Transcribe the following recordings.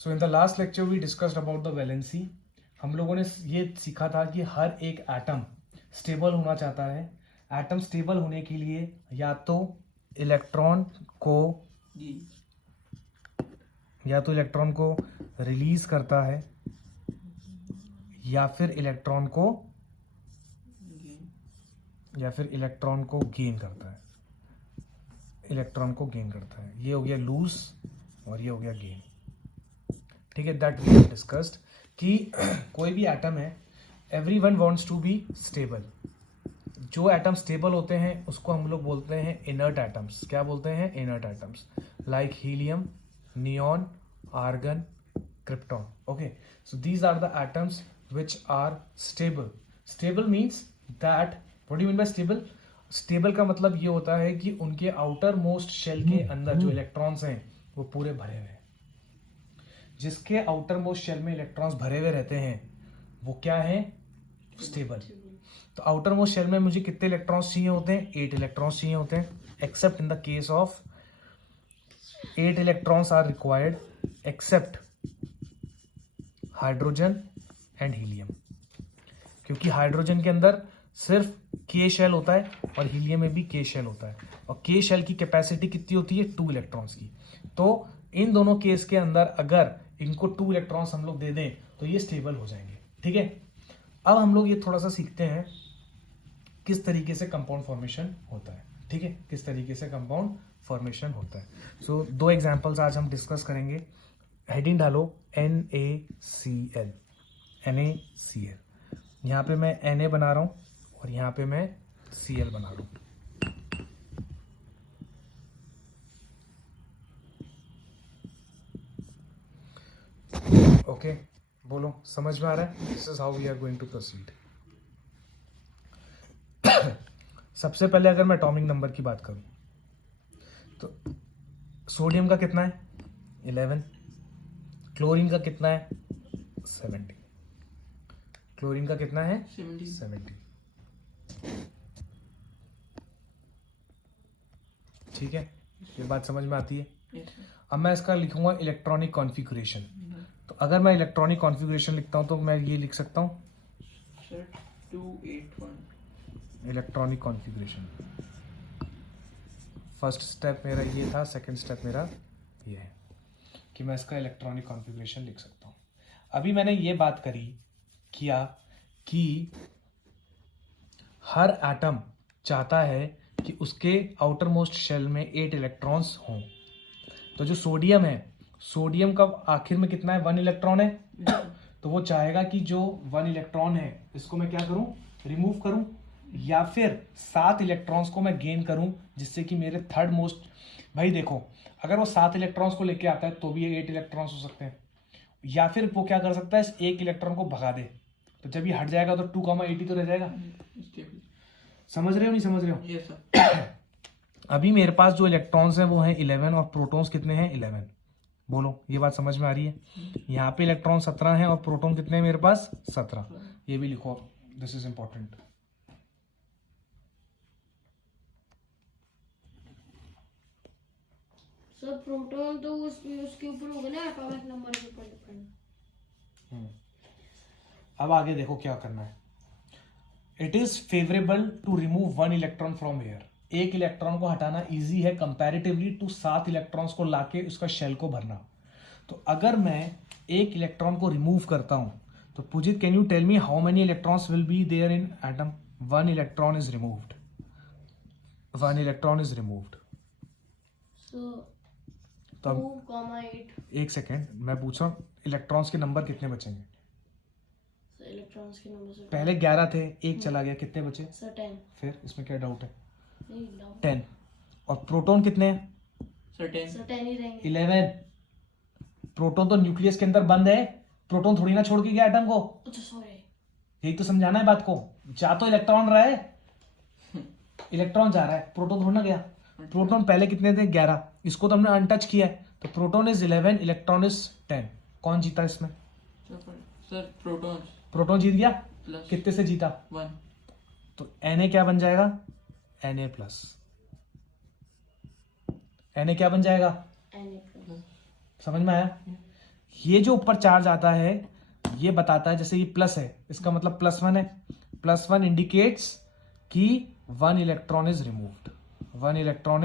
So in the last lecture we discussed about the valency. हम लोगों ने ये सीखा था कि हर एक एटम स्टेबल होना चाहता है। एटम स्टेबल होने के लिए या तो इलेक्ट्रॉन को रिलीज करता है या फिर इलेक्ट्रॉन को गेन करता है। ये हो गया लूज और ये हो गया गेन। ठीक है, दैट वी डिस्कस्ड कि कोई भी एटम है, everyone wants to be stable. जो एटम स्टेबल होते हैं उसको हम लोग बोलते हैं इनर्ट एटम्स। क्या बोलते हैं? Inert atoms, like helium, neon, argon, krypton. Okay, so these are the atoms which are stable. Stable means that, what do you mean by stable? Stable का मतलब ये होता है कि उनके आउटर मोस्ट शेल के अंदर जो इलेक्ट्रॉन्स हैं वो पूरे भरे हुए हैं। जिसके आउटर मोस्ट शेल में इलेक्ट्रॉन्स भरे हुए रहते हैं वो क्या है? स्टेबल। तो आउटर मोस्ट शेल में मुझे कितने इलेक्ट्रॉन्स चाहिए होते हैं? 8 इलेक्ट्रॉन्स चाहिए होते हैं। Except in the case of 8 electrons are required except hydrogen and helium, क्योंकि हाइड्रोजन के अंदर सिर्फ के शेल होता है और हीलियम में भी के शेल होता है, और के शेल की कैपेसिटी कितनी होती है? 2 इलेक्ट्रॉन्स की। तो इन दोनों केस के अंदर अगर इनको 2 इलेक्ट्रॉन्स हम लोग दे दें तो ये स्टेबल हो जाएंगे। ठीक है, अब हम लोग ये थोड़ा सा सीखते हैं किस तरीके से कंपाउंड फॉर्मेशन होता है। ठीक है, किस तरीके से कंपाउंड फॉर्मेशन होता है। सो 2 एग्जाम्पल्स आज हम डिस्कस करेंगे। हेडिंग डालो NaCl। NaCl, यहाँ पे मैं Na बना रहा हूँ और यहाँ पे मैं Cl बना रहा हूँ। ओके, बोलो, समझ में आ रहा है? This is how we are going to proceed. सबसे पहले अगर मैं एटॉमिक नंबर की बात करूँ तो सोडियम का कितना है? 11। क्लोरीन का कितना है? 70। क्लोरीन का कितना है? 70। ठीक है, ये बात समझ में आती है? अब मैं इसका लिखूंगा इलेक्ट्रॉनिक कॉन्फ़िगरेशन। तो अगर मैं इलेक्ट्रॉनिक कॉन्फ़िगरेशन लिखता हूं तो मैं ये लिख सकता हूं 281 इलेक्ट्रॉनिक कॉन्फ़िगरेशन। फर्स्ट स्टेप मेरा ये था, सेकंड स्टेप मेरा ये है कि मैं इसका इलेक्ट्रॉनिक कॉन्फ़िगरेशन लिख सकता हूं। अभी मैंने ये बात किया कि हर एटम चाहता है कि उसके आउटर मोस्ट शेल में 8 इलेक्ट्रॉन्स हों। तो जो सोडियम है, सोडियम का आखिर में कितना है? 1 इलेक्ट्रॉन है। तो वो चाहेगा कि जो 1 इलेक्ट्रॉन है इसको मैं क्या करूं? रिमूव करूं, या फिर 7 इलेक्ट्रॉन्स को मैं गेन करूं, जिससे कि मेरे थर्ड मोस्ट। भाई देखो, अगर वो 7 इलेक्ट्रॉन्स को लेके आता है तो भी ये 8 इलेक्ट्रॉन्स हो सकते हैं, या फिर वो क्या कर सकता है? इस एक इलेक्ट्रॉन को भगा दे, तो जब ये हट जाएगा तो 2,80 तो रह जाएगा। समझ रहे हो नहीं समझ रहे हो? yes, sir. अभी मेरे पास जो इलेक्ट्रॉन्स हैं वो हैं 11 और प्रोटॉन्स कितने हैं? 11। बोलो, ये बात समझ में आ रही है? यहाँ पे इलेक्ट्रॉन 17 हैं और प्रोटॉन कितने हैं मेरे पास? 17। ये भी लिखो, this is important. Sir proton तो उसके ऊपर होगा ना, एटॉमिक नंबर के ऊपर डिपेंड। अब आगे देखो क्या करना है। It is favourable to remove 1 electron from air. एक इलेक्ट्रॉन को हटाना इजी है कंपैरेटिवली टू 7 इलेक्ट्रॉन्स को लाके उसका शेल को भरना। तो अगर मैं एक इलेक्ट्रॉन को रिमूव करता हूं तो Pujit, can you tell me how many electrons will be there in atom? 1 electron is removed. 1 electron is removed. तो 2,8। एक सेकेंड, मैं पूछ रहा हूँ इलेक्ट्रॉन्स के नंबर कितने बचेंगे? इलेक्ट्रॉन्स के नंबर सर पहले 11 थे, एक चला गया, कितने बचे? सर 10। फिर इसमें क्या डाउट है? नहीं डाउट। 10। और प्रोटॉन कितने हैं? सर 10 ही रहेंगे। 11। प्रोटॉन तो न्यूक्लियस के अंदर बंद है, प्रोटॉन थोड़ी ना छोड़ के गया एटम को। अच्छा सॉरी, यही तो समझाना है बात को। जा तो इलेक्ट्रॉन रहा है, इलेक्ट्रॉन जा रहा है, प्रोटॉन थोड़ा ना गया। प्रोटॉन पहले कितने थे? 11। इसको तो हमने अनटच किया है, तो प्रोटॉन इज 11, इलेक्ट्रॉन इज 10। कौन जीता इसमें? सर प्रोटॉन जीत गया। प्लस कितने से जीता? 1। तो Na क्या बन जाएगा? Na plus. Na क्या बन जाएगा? Na+। समझ में आया? ये जो ऊपर चार्ज आता है ये बताता है, जैसे ये प्लस है इसका मतलब +1 है, +1 इंडिकेट्स कि 1 electron is removed, 1 electron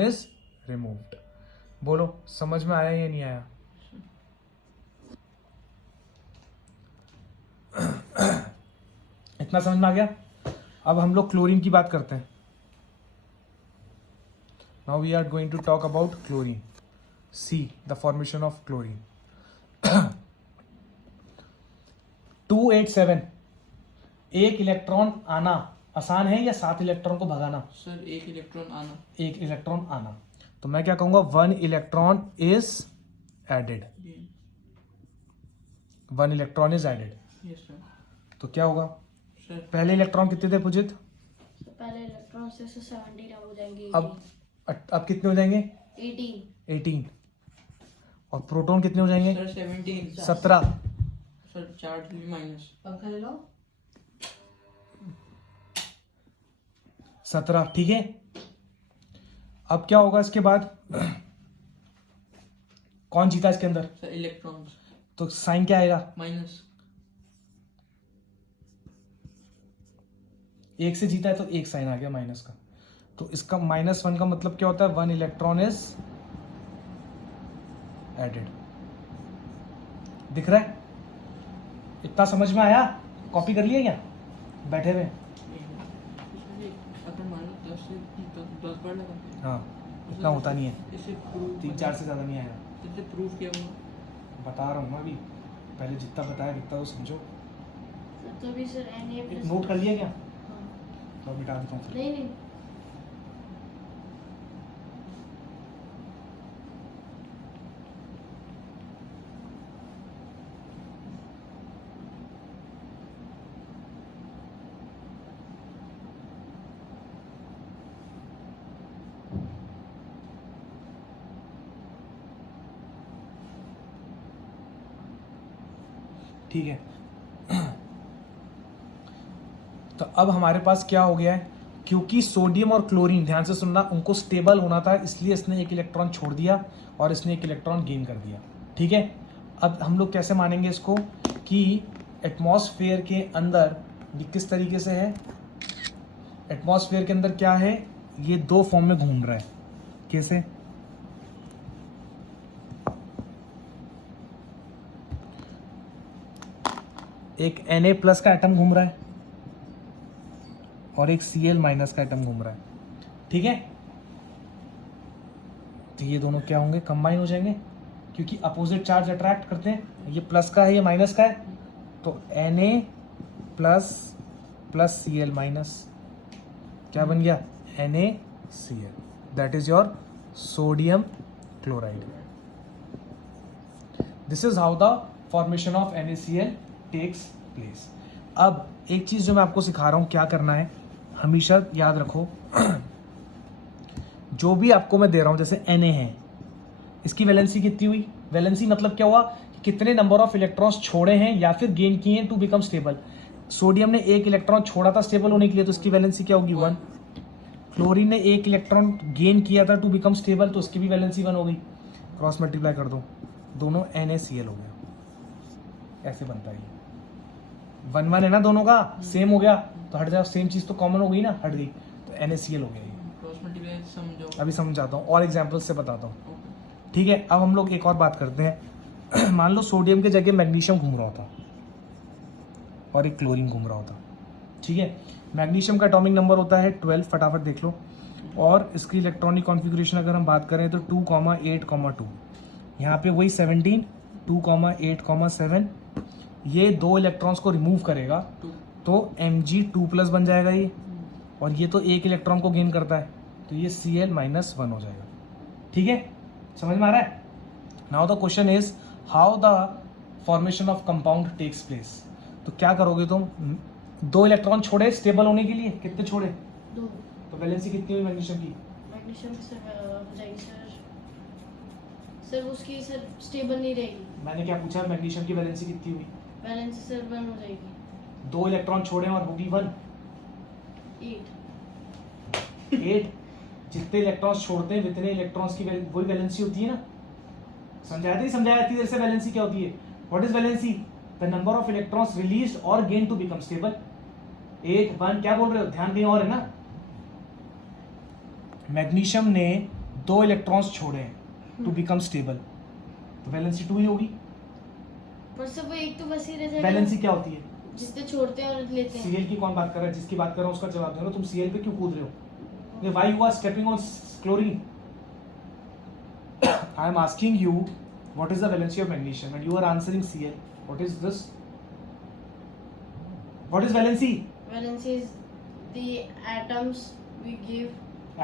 is removed. बोलो समझ में आया या नहीं आया? इतना समझ में आ गया? अब हम लोग क्लोरीन की बात करते हैं। Now we are going to talk about chlorine. See the formation of chlorine. 287, एक इलेक्ट्रॉन आना आसान है या 7 इलेक्ट्रॉन को भगाना? सर एक इलेक्ट्रॉन आना। एक इलेक्ट्रॉन आना, तो मैं क्या कहूंगा 1 electron is added, 1 electron is added. Yes sir. तो क्या होगा? सर पहले इलेक्ट्रॉन कितने थे पुजित? पहले इलेक्ट्रॉन से 17 हो जाएंगे। अब कितने हो जाएंगे? 18। और प्रोटॉन कितने हो जाएंगे? सर 17। 17। सर चार्ज भी माइनस। पंखा ले लो। 17, ठीक है। अब क्या होगा इसके बाद? कौन जीता इसके अंदर? Sir electrons. तो साइन क्या आएगा? माइनस। एक से जीता है तो एक साइन आ गया माइनस का। तो इसका -1 का मतलब क्या होता है? 1 इलेक्ट्रॉन इज एडेड। दिख रहा है? इतना समझ में आया? कॉपी कर लिया क्या बैठे हुए? अगर मान लो 10 से 10 बार लगा। हाँ, इतना होता नहीं है, इसे प्रूफ 3-4 से ज़्यादा नहीं आएगा। इसे प्रूफ किया हुआ। बता रहा हूँ ना अभी, पहले जितना बताया जितना तो समझो। तो भी सर Na+ नोट कर लिया क्या? हाँ। तो मिटा देता हूँ। नहीं ठीक है। तो अब हमारे पास क्या हो गया है? क्योंकि सोडियम और क्लोरीन, ध्यान से सुनना, उनको स्टेबल होना था, इसलिए इसने एक इलेक्ट्रॉन छोड़ दिया और इसने एक इलेक्ट्रॉन गेन कर दिया। ठीक है। अब हम लोग कैसे मानेंगे इसको कि एटमॉस्फेयर के अंदर ये किस तरीके से है? एटमॉस्फेयर के अंदर क्या है? ये 2 फॉर्म में घूम रहा है। कैसे? एक Na+ का एटम घूम रहा है और एक Cl- का एटम घूम रहा है। ठीक है। तो ये दोनों क्या होंगे? कंबाइन हो जाएंगे, क्योंकि अपोजिट चार्ज अट्रैक्ट करते हैं। ये प्लस का है, ये माइनस का है, तो Na+ प्लस Cl-, क्या बन गया? NaCl। That is your sodium chloride. This is how the formation of NaCl takes place. अब एक चीज जो मैं आपको सिखा रहा हूं, क्या करना है हमेशा याद रखो। जो भी आपको मैं दे रहा हूं, जैसे Na है, इसकी वैलेंसी कितनी हुई? वैलेंसी मतलब क्या हुआ कि कितने नंबर ऑफ इलेक्ट्रॉन्स छोड़े हैं या फिर गेन किए हैं टू बिकम स्टेबल। सोडियम ने 1 इलेक्ट्रॉन छोड़ा था स्टेबल होने के लिए, तो इसकी वैलेंसी क्या होगी? 1। क्लोरीन ने 1 इलेक्ट्रॉन गेन किया था टू बिकम स्टेबल, तो इसकी भी वैलेंसी 1 हो गई। क्रॉस मल्टीप्लाई कर दो, दोनों NaCl हो गया। ऐसे बनता है 1-1 है ना, दोनों का सेम हो गया, तो हट जाओ, सेम चीज तो कॉमन हो गई ना, हट गई, तो NaCl हो गया ये। क्रॉस मल्टीप्लाई समझो। अभी समझाता हूँ और एग्जांपल्स से बताता हूँ। ठीक है। अब हम लोग एक और बात करते हैं। मान लो सोडियम के जगह मैग्नीशियम घूम रहा होता और एक क्लोरीन घूम रहा होता। ठीक है। मैग्नीशियम का एटॉमिक नंबर होता है 12, फटाफट देख लो। और इसकी इलेक्ट्रॉनिक कॉन्फ़िगरेशन अगर हम बात करें तो 2,8,2, यहाँ पे वही 17, 2,8,7। ये 2 इलेक्ट्रॉन्स को रिमूव करेगा तो Mg2+ बन जाएगा ये, और ये तो 1 इलेक्ट्रॉन को गेन करता है, तो ये Cl-1 हो जाएगा। ठीक है, समझ में आ रहा है? Now the question is how the formation of compound takes place. तो क्या करोगे तुम? 2 इलेक्ट्रॉन छोड़े स्टेबल होने के लिए, कितने छोड़े? 2। तो वैलेंसी कितनी हुई मैग्नीशियम की? मैग्नीशियम सर हो जाएगी सर उसकी सर स्टेबल नहीं रहेगी। मैंने क्या पूछा? मैग्नीशियम की वैलेंसी कितनी हुई? बैलेंस सर 1 हो जाएगी। 2 इलेक्ट्रॉन छोड़े और होगी 1। 8। जितने इलेक्ट्रॉन्स छोड़ते हैं उतने इलेक्ट्रॉन्स की वही वैलेंसी होती है ना। समझाया था, नहीं समझाया इतनी देर से वैलेंसी क्या होती है? What is valency? The number of electrons released और गेन टू बिकम स्टेबल। 8 1 क्या बोल रहे हो? ध्यान कहीं और है ना। मैग्नीशियम ने 2 इलेक्ट्रॉन्स छोड़े हैं टू बिकम स्टेबल, तो वैलेंसी 2 ही होगी। पर सर वो एक तो बस ही रह जाएगा। वैलेंसी क्या होती है? जिससे छोड़ते हैं और लेते हैं। सीएल की कौन बात कर रहा है? जिसकी बात कर रहा हूं उसका जवाब दो ना। तुम सीएल पे क्यों कूद रहे हो? Why you are stepping on chlorine? I am asking you what is the valency of magnesium and you are answering CL. What is this? What is valency? Valence is the atoms we give,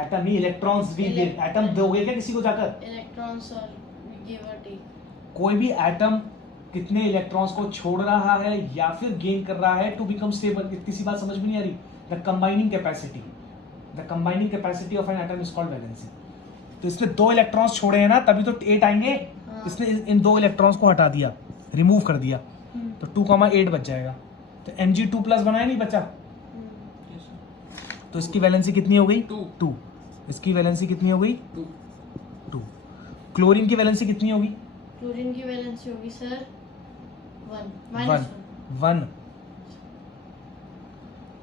atom ही, electrons भी give. Atom दोगे क्या किसी को जाकर? electrons or we give or take. कोई भी atom कितने इलेक्ट्रॉन्स को छोड़ रहा है या फिर गेन कर रहा है टू बिकम स्टेबल। इतनी सी बात समझ में नहीं आ रही? The combining capacity of an atom is called valency. तो इसने 2 इलेक्ट्रॉन्स छोड़े हैं ना, तभी तो 8 आएंगे। इसने इन 2 इलेक्ट्रॉन्स को हटा दिया, रिमूव कर दिया, तो 2,8 बच जाएगा। तो Mg2+ बनाया नहीं बचा, Yes, sir. तो इसकी वैलेंसी कितनी हो गई? 2. 2। इसकी वैलेंसी कितनी हो गई? 2. 2। क्लोरीन की वैलेंसी कितनी होगी? क्लोरीन की वैलेंसी होगी सर 1 1 -1। 1।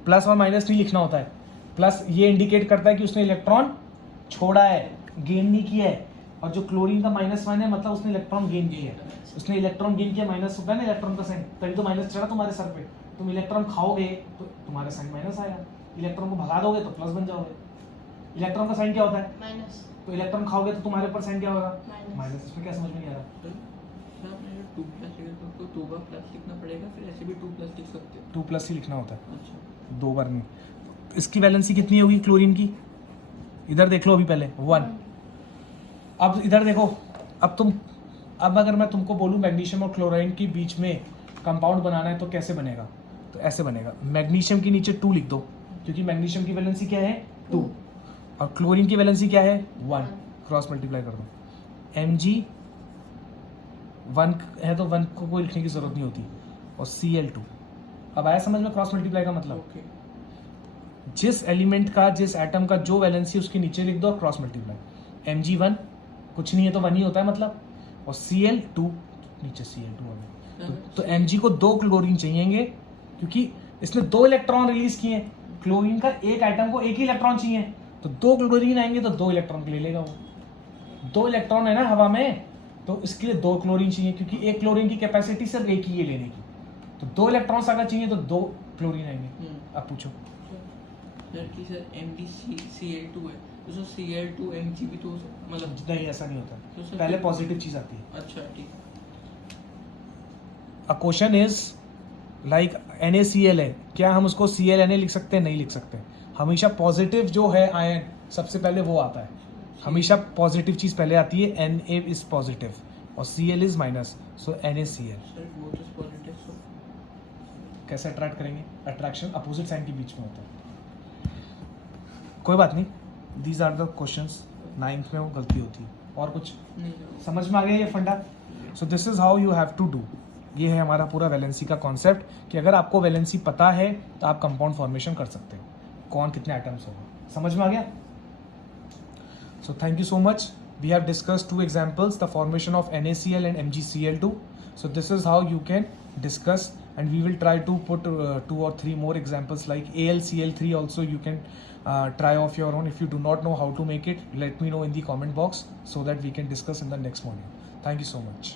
प्लस और माइनस नहीं लिखना होता है। प्लस ये इंडिकेट करता है कि उसने इलेक्ट्रॉन छोड़ा है, गेन नहीं किया है। और जो क्लोरीन का -1 है मतलब उसने इलेक्ट्रॉन गेन किया है। उसने इलेक्ट्रॉन गेन किया, माइनस होता है ना इलेक्ट्रॉन का साइन, तभी तो माइनस चढ़ा तुम्हारे सर पे। तुम इलेक्ट्रॉन खाओगे तो तुम्हारा साइन माइनस आएगा, इलेक्ट्रॉन को भगा दोगे तो प्लस बन जाओगे। इलेक्ट्रॉन का साइन क्या होता है? माइनस। तो इलेक्ट्रॉन खाओगे तो तुम्हारे ऊपर साइन क्या होगा? माइनस। माइनस। इसमें क्या समझ में नहीं आ रहा? सर आपने जो 2+ लिखा तो 2 बार प्लस लिखना पड़ेगा, फिर ऐसे भी 2+ लिख सकते हो। 2+ ही लिखना होता है, अच्छा 2 बार नहीं। इसकी वैलेंसी कितनी होगी क्लोरीन की? इधर देख लो अभी पहले 1। अब इधर देखो, अब अगर मैं तुमको बोलूं मैग्नीशियम और क्लोराइन के बीच में कंपाउंड बनाना है तो कैसे बनेगा? तो ऐसे बनेगा। मैग्नीशियम के नीचे 2 लिख दो, क्योंकि मैग्नीशियम की वैलेंसी क्या है? 2। और क्लोरीन की वैलेंसी क्या है? 1। क्रॉस मल्टीप्लाई कर दो। Mg1 है तो 1 को कोई लिखने की जरूरत नहीं होती, और Cl2। अब आया समझ में क्रॉस मल्टीप्लाई का मतलब? ओके। जिस एलिमेंट का, जिस एटम का जो वैलेंसी उसके नीचे लिख दो, क्रॉस मल्टीप्लाई। Mg1 कुछ नहीं है तो 1 ही होता है मतलब, और Cl2 नीचे Cl2 आ गया। तो Mg को 2 क्लोरीन चाहिएंगे, क्योंकि इसने 2 इलेक्ट्रॉन रिलीज किए। क्लोरीन का एक एटम को 1 ही इलेक्ट्रॉन चाहिए, तो 2 क्लोरीन आएंगे तो 2 इलेक्ट्रॉन ले लेगा वो। 2 इलेक्ट्रॉन है ना हवा में, तो इसके लिए 2 क्लोरीन चाहिए, क्योंकि एक क्लोरीन की कैपेसिटी सिर्फ 1 ही है लेने की। तो 2 इलेक्ट्रॉन्स अगर चाहिए तो 2 क्लोरीन आएंगे। अब पूछो। सर कि सर MgCl2 है तो सर Cl2 Mg भी तो मतलब नहीं, ऐसा नहीं होता, तो सर पहले पॉजिटिव चीज आती है। अच्छा ठीक। A question is like NaCl है, क्या हम उसको ClNa लिख सकते हैं? नहीं लिख सकते। हमेशा पॉजिटिव जो है आयन सबसे पहले वो आता है, हमेशा पॉजिटिव चीज पहले आती है। Na इज पॉजिटिव और Cl is minus, so NaCl। Sir वो तो पॉजिटिव सो कैसे अट्रैक्ट करेंगे? अट्रैक्शन अपोजिट साइन के बीच में होता है। कोई बात नहीं, these are the questions. 9th में वो गलती होती है। और कुछ नहीं समझ में आ गया ये फंडा? So this is how you have to do. ये है हमारा पूरा वैलेंसी का कॉन्सेप्ट, कि अगर आपको वैलेंसी पता है तो आप कंपाउंड फॉर्मेशन कर सकते हो, कौन कितने एटम्स होगा। समझ में आ गया? So thank you so much. We have discussed 2 examples, the formation of NaCl and MgCl2. So this is how you can discuss, and we will try to put 2 or 3 more examples like AlCl3 also you can try off your own. If you do not know how to make it, let me know in the comment box so that we can discuss in the next module. Thank you so much.